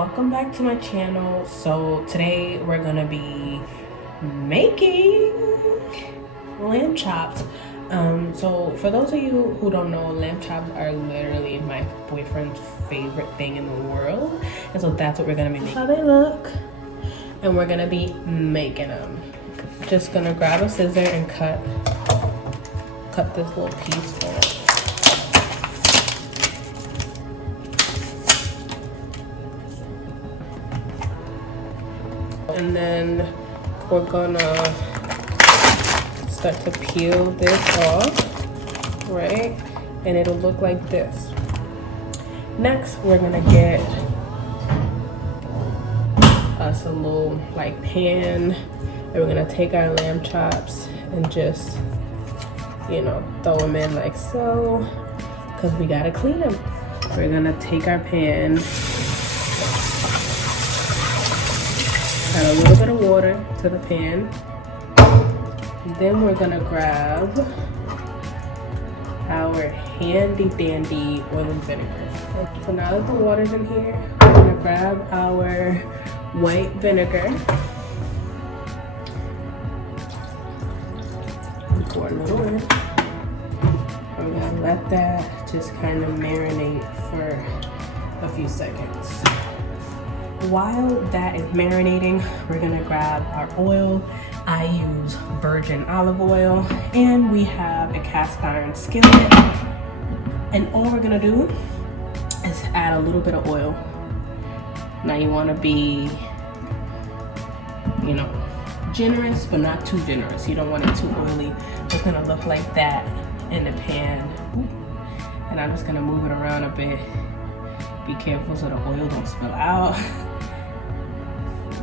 welcome back to my channel. So today we're gonna be making lamb chops. So for those of you who don't know, lamb chops are literally my boyfriend's favorite thing in the world, and so that's what we're gonna be making. How they look, and we're gonna be making them. Just gonna grab a scissor and cut this little piece off. And then we're gonna start to peel this off, right? And it'll look like this. Next, we're gonna get us a little like pan, and we're gonna take our lamb chops and just, you know, throw them in like so, because we gotta clean them. We're gonna take our pan, add a little bit of water to the pan. Then we're gonna grab our handy dandy oil and vinegar. So now that the water's in here, we're gonna grab our white vinegar and pour a little in. And we're gonna let that just kind of marinate for a few seconds. While that is marinating, we're gonna grab our oil. I use virgin olive oil, and we have a cast iron skillet. And all we're gonna do is add a little bit of oil. Now you wanna be, you know, generous, but not too generous. You don't want it too oily. It's gonna look like that in the pan. And I'm just gonna move it around a bit. Be careful so the oil don't spill out.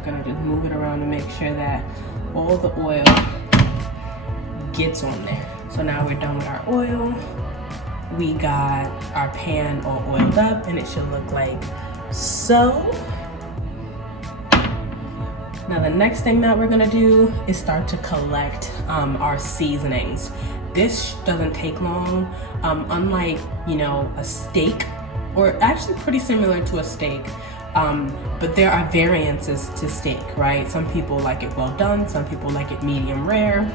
Gonna just move it around to make sure that all the oil gets on there. So now we're done with our oil. We got our pan all oiled up, and it should look like so. Now the next thing that we're gonna do is start to collect our seasonings. This doesn't take long, unlike, you know, a steak, or actually pretty similar to a steak. But there are variances to steak, right? Some people like it well done, some people like it medium rare.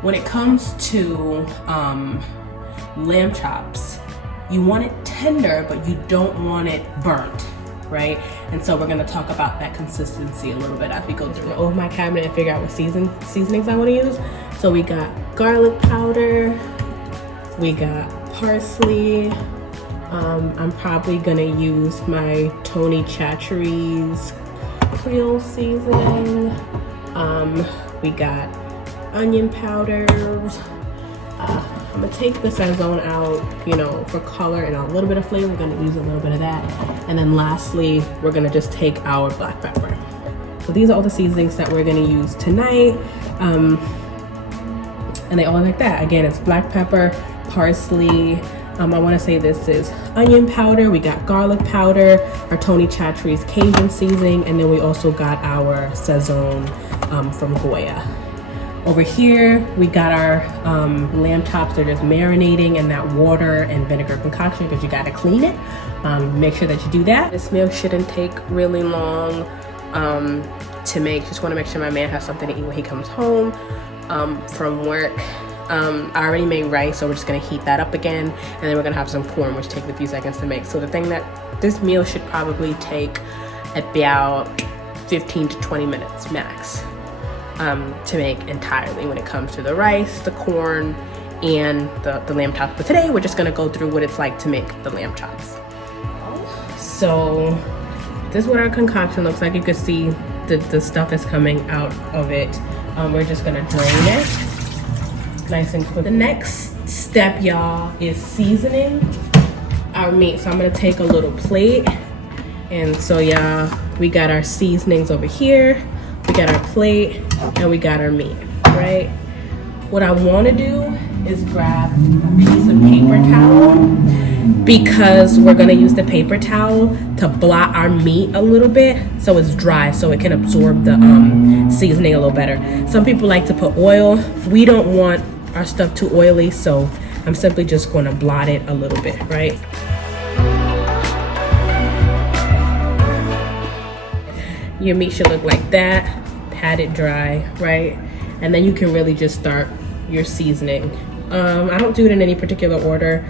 When it comes to lamb chops, you want it tender, but you don't want it burnt, right? And so we're gonna talk about that consistency a little bit as we go through over my cabinet and figure out what seasonings I wanna use. So we got garlic powder, we got parsley, I'm probably gonna use my Tony Chachere's Creole seasoning. We got onion powders. I'm gonna take the sazon out, you know, for color and a little bit of flavor. We're gonna use a little bit of that. And then lastly, we're gonna just take our black pepper. So these are all the seasonings that we're gonna use tonight. And they all like that. Again, it's black pepper, parsley, I want to say this is onion powder, we got garlic powder, our Tony Chachere's Cajun seasoning, and then we also got our sazon from Goya. Over here, we got our lamb chops. They're just marinating in that water and vinegar concoction because you got to clean it. Make sure that you do that. This meal shouldn't take really long to make. Just want to make sure my man has something to eat when he comes home from work. I already made rice, so we're just gonna heat that up again, and then we're gonna have some corn, which takes a few seconds to make. So the thing that this meal should probably take about 15 to 20 minutes max to make entirely when it comes to the rice, the corn, and the lamb chops. But today we're just gonna go through what it's like to make the lamb chops. So this is what our concoction looks like. You can see the stuff is coming out of it. We're just gonna drain it nice and quick. The next step, y'all, is seasoning our meat. So I'm gonna take a little plate, and so y'all, we got our seasonings over here, we got our plate, and we got our meat, right? What I want to do is grab a piece of paper towel, because we're gonna use the paper towel to blot our meat a little bit so it's dry, so it can absorb the seasoning a little better. Some people like to put oil. We don't want our stuff too oily, so I'm simply just gonna blot it a little bit, right? Your meat should look like that, pat it dry, right? And then you can really just start your seasoning. I don't do it in any particular order,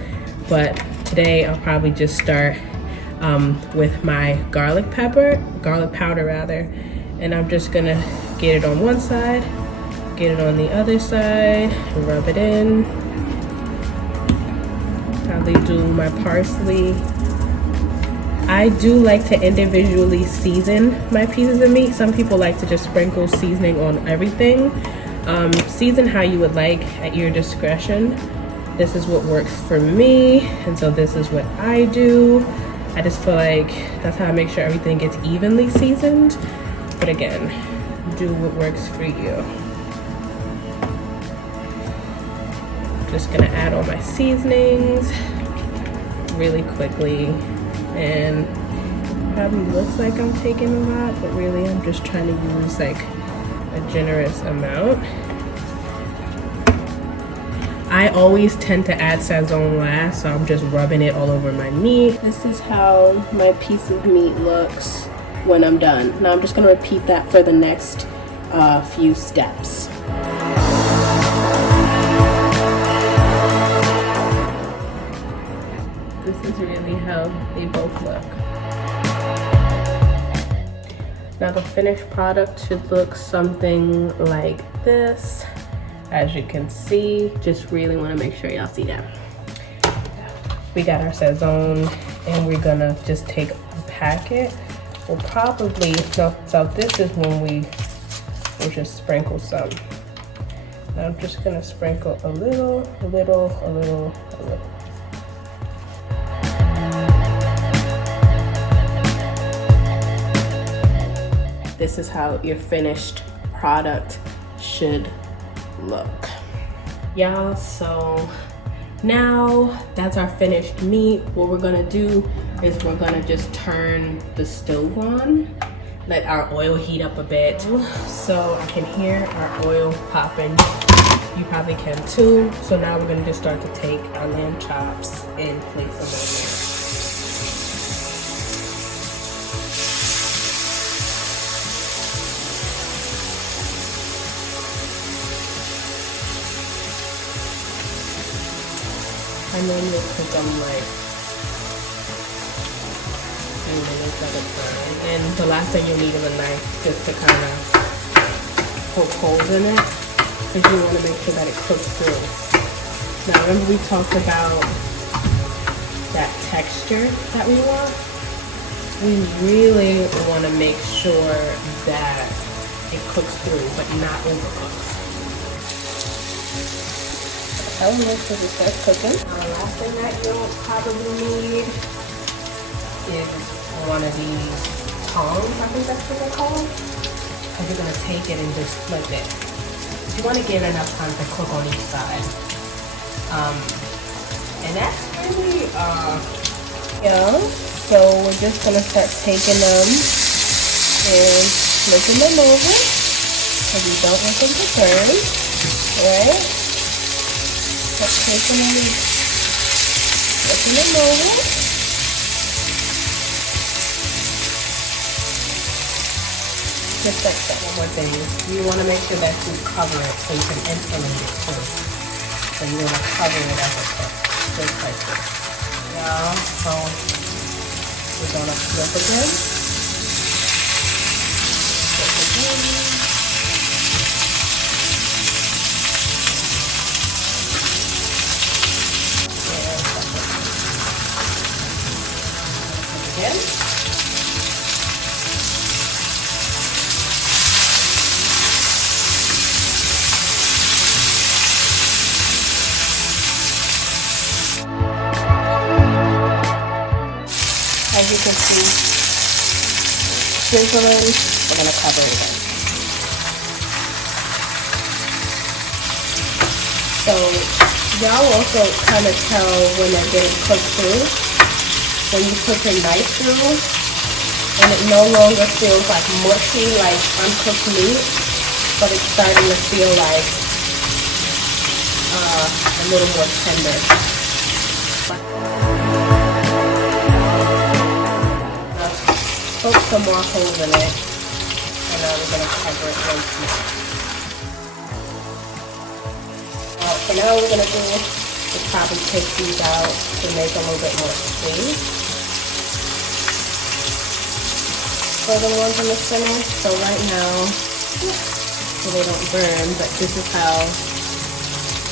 but today I'll probably just start with my garlic powder rather. And I'm just gonna get it on one side, get it on the other side, rub it in. Probably do my parsley. I do like to individually season my pieces of meat. Some people like to just sprinkle seasoning on everything. Season how you would like at your discretion. This is what works for me, and so this is what I do. I just feel like that's how I make sure everything gets evenly seasoned. But again, do what works for you. Just gonna add all my seasonings really quickly, and probably looks like I'm taking a lot, but really I'm just trying to use like a generous amount. I always tend to add Sazon last, so I'm just rubbing it all over my meat. This is how my piece of meat looks when I'm done. Now I'm just gonna repeat that for the next few steps. This is really how they both look. Now the finished product should look something like this. As you can see, just really want to make sure y'all see that. We got our Sazon, and we're gonna just take a packet. We'll probably, no, so this is when we'll just sprinkle some. Now I'm just gonna sprinkle a little. This is how your finished product should look. Y'all, so now that's our finished meat. What we're gonna do is we're gonna just turn the stove on, let our oil heat up a bit. So I can hear our oil popping. You probably can too. So now we're gonna just start to take our lamb chops and place them on there. And then you'll cook them like 10 minutes at a time. And the last thing you'll need is a knife just to kind of poke holes in it, because you want to make sure that it cooks through. Now remember we talked about that texture that we want? We really want to make sure that it cooks through, but not overcooks. Because it starts cooking. The last thing that you'll probably need is one of these tongs, I think that's what they're called. And you're gonna take it and just flip it. You want to give it enough time to cook on each side. And that's really, so we're just gonna start taking them and flipping them over, because we don't want them to burn, right? Taking them, flipping them over. Just like that, one more thing. You want to make sure that you cover it so you can insulate it too. So you want to cover it as it cooks, just like this. Yeah, so we're going to flip again. Flip again. Again. As you can see, sizzling, we're going to cover it again. So y'all also kind of tell when they're getting cooked through. When you put your knife through and it no longer feels like mushy, like uncooked meat, but it's starting to feel like a little more tender. Poke some more holes in it. now we're gonna cover it once more. So now we're gonna do is probably take these out to make a little bit more space for the ones in the center. So right now, so they don't burn, but this is how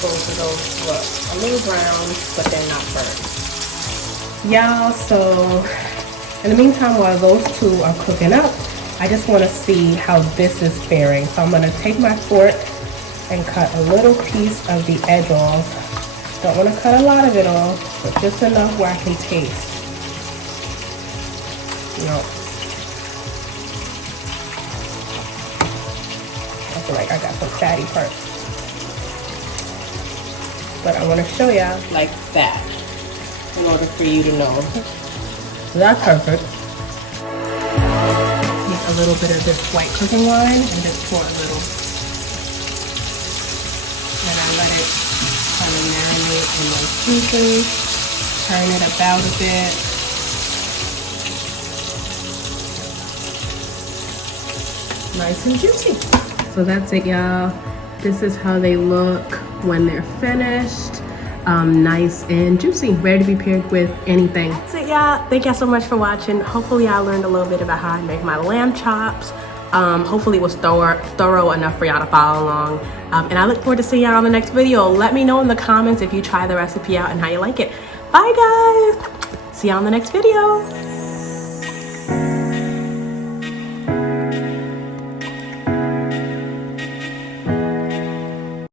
both of those look. A little brown, but they're not burnt. Y'all, so in the meantime, while those two are cooking up, I just want to see how this is faring. So I'm going to take my fork and cut a little piece of the edge off. Don't want to cut a lot of it off, but just enough where I can taste. No. I feel like I got some fatty parts. But I want to show y'all like that in order for you to know. That's perfect. Take a little bit of this white cooking wine and just pour a little. And I let it kind of marinate in those juices. Turn it about a bit. Nice and juicy. So that's it, y'all. This is how they look when they're finished. Nice and juicy, ready to be paired with anything. That's it, y'all. Thank y'all so much for watching. Hopefully y'all learned a little bit about how I make my lamb chops. Hopefully it was thorough enough for y'all to follow along. And I look forward to seeing y'all on the next video. Let me know in the comments if you try the recipe out and how you like it. Bye, guys. See y'all on the next video.